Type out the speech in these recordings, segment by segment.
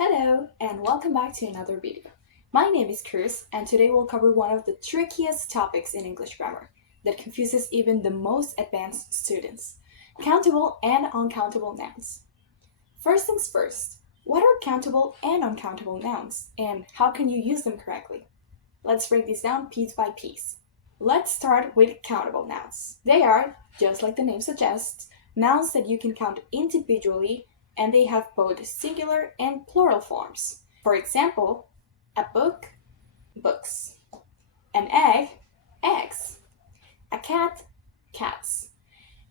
Hello, and welcome back to another video. My name is Cruz, and today we'll cover one of the trickiest topics in English grammar that confuses even the most advanced students: countable and uncountable nouns. First things first, what are countable and uncountable nouns, and how can you use them correctly? Let's break this down piece by piece. Let's start with countable nouns. They are, just like the name suggests, nouns that you can count individually, and they have both singular and plural forms. For example, a book, books; an egg, eggs; a cat, cats.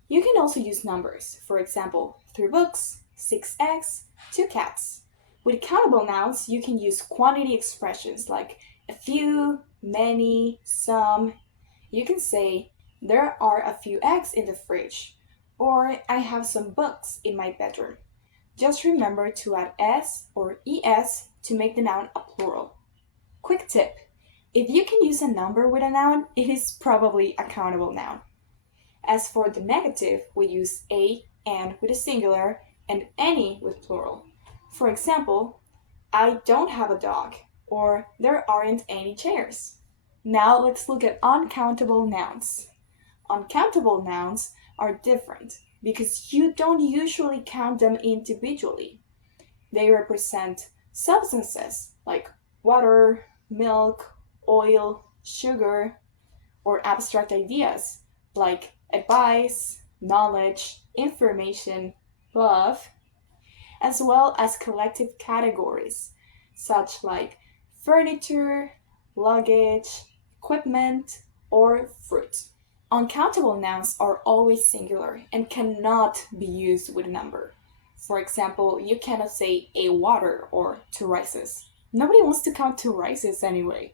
You can also use numbers. For example, 3 books, 6 eggs, 2 cats. With countable nouns, you can use quantity expressions like a few, many, some. You can say, there are a few eggs in the fridge, or I have some books in my bedroom. Just remember to add s or es to make the noun a plural. Quick tip: if you can use a number with a noun, it is probably a countable noun. As for the negative, we use a and with a singular and any with plural. For example, I don't have a dog, or there aren't any chairs. Now let's look at uncountable nouns. Uncountable nouns are different because you don't usually count them individually. They represent substances like water, milk, oil, sugar, or abstract ideas like advice, knowledge, information, love, as well as collective categories such like furniture, luggage, equipment, or fruit. Uncountable nouns are always singular and cannot be used with a number. For example, you cannot say a water or 2 rices. Nobody wants to count 2 rices anyway.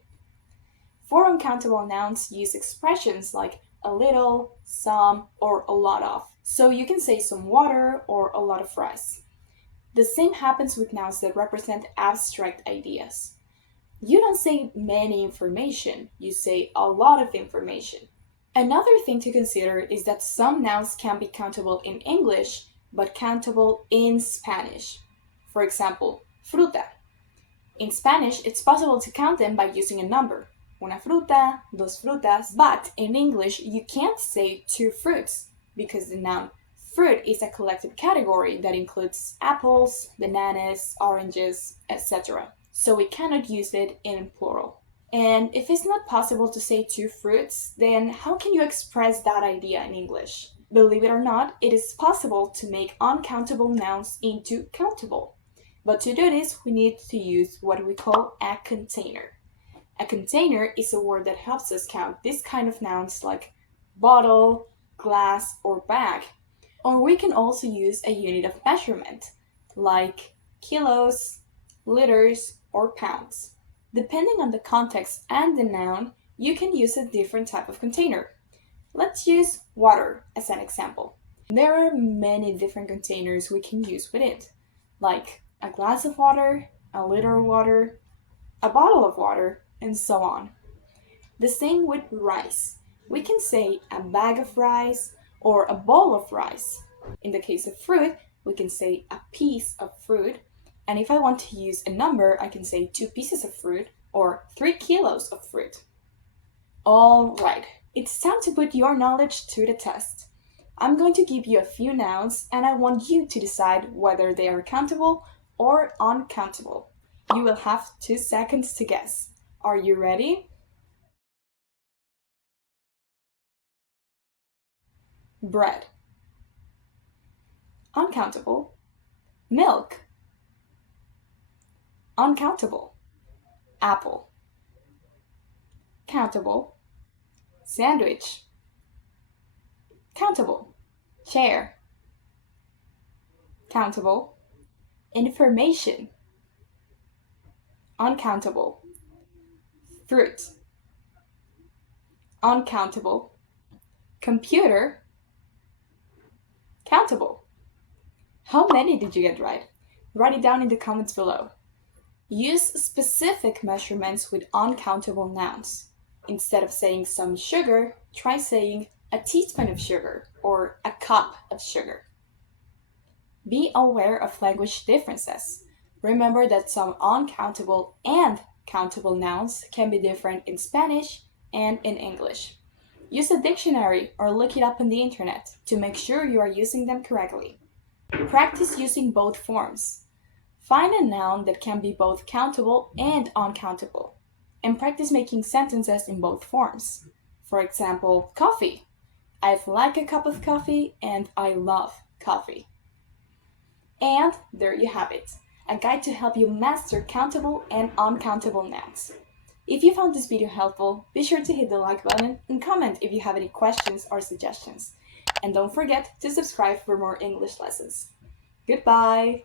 For uncountable nouns, use expressions like a little, some, or a lot of. So you can say some water or a lot of rice. The same happens with nouns that represent abstract ideas. You don't say many information, you say a lot of information. Another thing to consider is that some nouns can be countable in English, but countable in Spanish. For example, fruta. In Spanish, it's possible to count them by using a number. Una fruta, dos frutas. But in English, you can't say 2 fruits because the noun fruit is a collective category that includes apples, bananas, oranges, etc. So we cannot use it in plural. And if it's not possible to say 2 fruits, then how can you express that idea in English? Believe it or not, it is possible to make uncountable nouns into countable. But to do this, we need to use what we call a container. A container is a word that helps us count this kind of nouns like bottle, glass, or bag. Or we can also use a unit of measurement, like kilos, liters, or pounds. Depending on the context and the noun, you can use a different type of container. Let's use water as an example. There are many different containers we can use with it, like a glass of water, a liter of water, a bottle of water, and so on. The same with rice. We can say a bag of rice or a bowl of rice. In the case of fruit, we can say a piece of fruit. And if I want to use a number, I can say 2 pieces of fruit or 3 kilos of fruit. All right, it's time to put your knowledge to the test. I'm going to give you a few nouns and I want you to decide whether they are countable or uncountable. You will have 2 seconds to guess. Are you ready? Bread. Uncountable. Milk. Uncountable. Apple. Countable. Sandwich. Countable. Chair. Countable. Information. Uncountable. Fruit. Uncountable. Computer. Countable. How many did you get right? Write it down in the comments below. Use specific measurements with uncountable nouns. Instead of saying some sugar, try saying a teaspoon of sugar or a cup of sugar. Be aware of language differences. Remember that some uncountable and countable nouns can be different in Spanish and in English. Use a dictionary or look it up on the internet to make sure you are using them correctly. Practice using both forms. Find a noun that can be both countable and uncountable, and practice making sentences in both forms. For example, coffee. I'd like a cup of coffee and I love coffee. And there you have it, a guide to help you master countable and uncountable nouns. If you found this video helpful, be sure to hit the like button and comment if you have any questions or suggestions. And don't forget to subscribe for more English lessons. Goodbye!